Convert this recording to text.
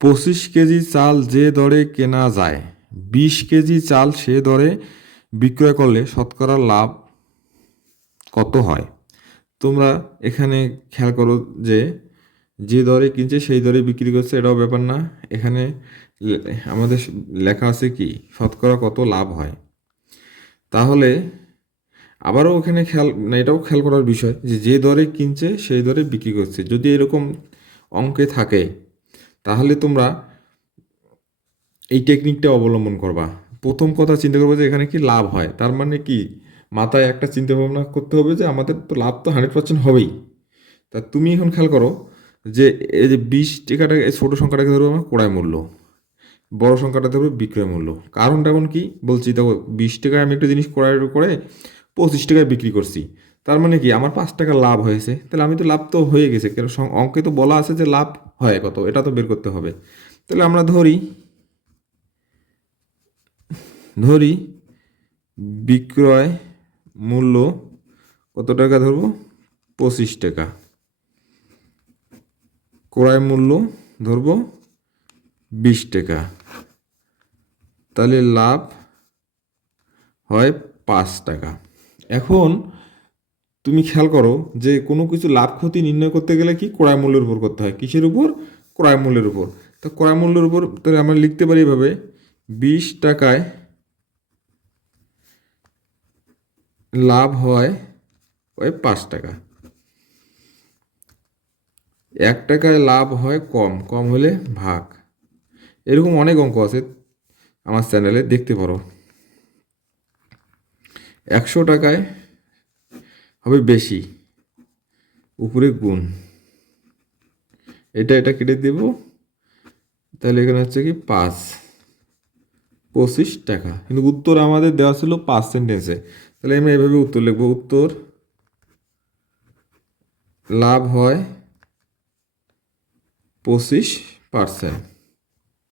পঁচিশ কেজি চাল যে দরে কেনা যায়, বিশ কেজি চাল সে দরে বিক্রয় করলে শতকরা লাভ কত হয়? তোমরা এখানে খেয়াল করো যে যে দরে কিনছে সেই দরে বিক্রি করছে, এটাও ব্যাপার না। এখানে আমাদের লেখা আছে কি, শতকরা কত লাভ হয়? তাহলে আবারও ওখানে খেয়াল এটাও খেয়াল করার বিষয় যে যে দরে কিনছে সেই দরে বিক্রি করছে। যদি এরকম অঙ্কে থাকে তাহলে তোমরা এই টেকনিকটা অবলম্বন করবা। প্রথম কথা চিন্তা করব যে এখানে কি লাভ হয়। তার মানে কি? মাথায় একটা চিন্তা ভাবনা করতে হবে যে আমাদের তো লাভ তো হান্ড্রেড পার্সেন্ট হবেই। তা তুমি এখন খেয়াল করো যে এই যে বিশ টাকাটা, এই ছোটো সংখ্যাটাকে ধরবো আমার ক্রয় মূল্য, বড় সংখ্যাটা ধরবো বিক্রয় মূল্য। কারণটা এখন কি? বলছি, দেখো, বিশ টাকায় আমি একটা জিনিস ক্রয় করে পঁচিশ টাকায় বিক্রি করছি। তার মানে কি? আমার পাঁচ টাকা লাভ হয়েছে। তাহলে আমি তো লাভ তো হয়ে গেছে। কেন অঙ্কে তো বলা আছে যে লাভ হয় কত? এটা তো বের করতে হবে। তাহলে আমরা ধরি ধরি বিক্রয় মূল্য কত টাকা ধরবো? পঁচিশ টাকা। ক্রয় মূল্য ধরবো বিশ টাকা। তাহলে লাভ হয় পাঁচ টাকা। এখন তুমি খেয়াল করো যে কোনো কিছু লাভ ক্ষতি নির্ণয় করতে গেলে কি ক্রয় মূল্যের উপর করতে হয়? কিসের উপর? ক্রয় মূল্যের উপর। তো ক্রয় মূল্যের উপর তাহলে আমরা লিখতে পারি এভাবে, বিশ টাকায় লাভ হয় ওই পাঁচ টাকা। এক টাকায় লাভ হয় কম কম হলে ভাগ। এরকম অনেক অঙ্ক আছে আমার চ্যানেলে, দেখতে পারো। একশো টাকায় হবে বেশি। উপরে গুণ। এটা এটা কেটে দেব। তাহলে এখানে হচ্ছে কি পাঁচ। পঁচিশ টাকা। কিন্তু উত্তর আমাদের দেওয়া ছিল পাঁচ সেন্টেন্সে তাহলে আমি এভাবে উত্তর লিখব। উত্তর লাভ হয় পঁচিশ পার্সেন্ট